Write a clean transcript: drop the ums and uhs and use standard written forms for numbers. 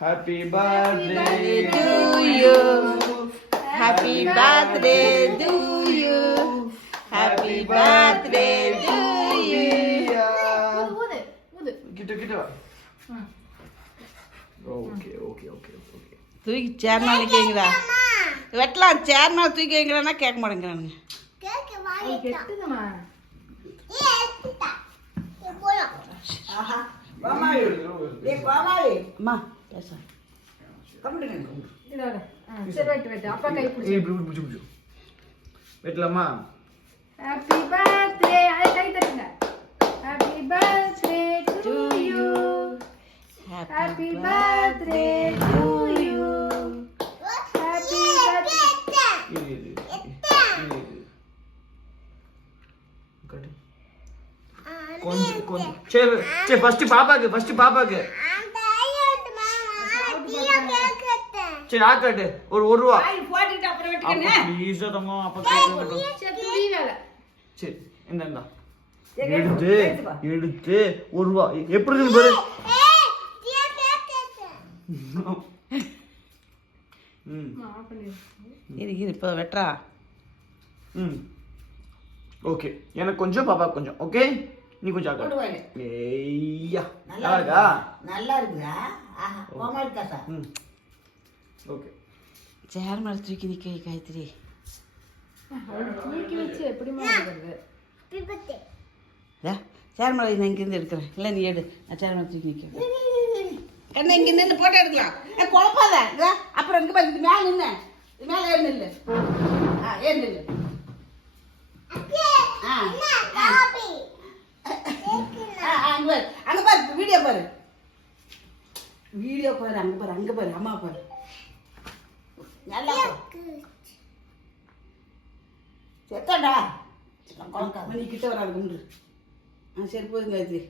Happy birthday to you. Happy birthday to you. Happy birthday to you. Kita. Okay. தூக்கி சேர் மேலே நிற்கிறீங்களா? வெட்டலாம், சேர் மேலே தூக்கி வைங்களான்னா கேட்க மாட்டேங்கிறானுங்க. அம்மா பேச வெட்டலாமா? Happy birthday. கை தட்டுங்க. Happy birthday to you. Happy birthday to you. Happy birthday. கொஞ்சம் சரி ஃபர்ஸ்ட் பாப்பாக்கு சரி ஆக்காட்டு ஒரு ரூபா போட்டுக்கிட்டு அப்புறம் வெட்டுக்கண்ணே. ப்ளீஸ் தம்மா அப்ப கேட்க சரி இந்த எடுத்து ஒரு ரூபா எப்படி இருக்கு பாரு. இரு இப்போ வெட்டுறா. ஓகே எனக்கு கொஞ்சம் பாப்பா கொஞ்சம். ஓகே நீ கொஞ்சம் ஆக்கா. ஏய்யா நல்லா இருக்கா? நல்லா இருக்குதா? ஆஹா கோமாளி தாத்தா. ஓகே சேர் மேலே தூக்கி நிற்க காயத்ரி. தூக்கி வச்சு எப்படிமா இருக்குது? சேர் மேலே நான் இங்கேருந்து எடுக்கிறேன். இல்லை நீ எடு, நான் சேர் மேலே தூக்கி நிற்கிறேன். கண்ணா இங்கே நின்று போட்டோ எடுக்கலாம். குழப்பாத. அப்புறம் இங்கே பாரு, இது மேலே நின்று இது மேலே ஏறு நில்லு. ஏறு நில்லு. அங்கே பாரு, வீடியோ பாரு, அங்கே பாரு அம்மா பாரு. நல்லா செத்தாடா. நீ கிட்ட வராது கும்பிடு. சரி போதுங்க காயத்ரி.